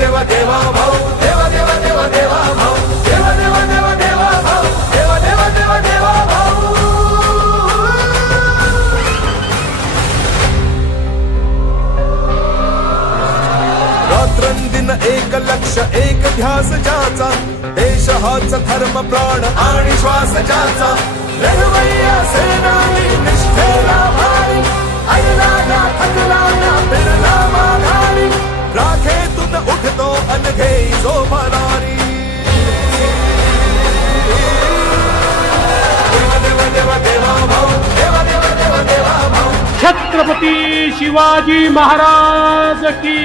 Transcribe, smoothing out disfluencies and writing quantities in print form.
देवा देवा भाऊ देवा देवा देवा देवा भाऊ देवा देवा देवा देवा भाऊ देवा देवा देवा देवा भाऊ रात्रंदिन एक लक्ष एक ध्यास ज्याचा देश हाच धर्म प्राण आणि श्वास ज्याचा लढवय्या सेनानी निष्ठेला भारी अडला ना थकला ना बिरला माघारी राखेतून उठतो अनघे जो भरारी देवा देवा देवा देवा भाऊ देवा देवा देवा देवा भाऊ छत्रपती शिवाजी महाराज की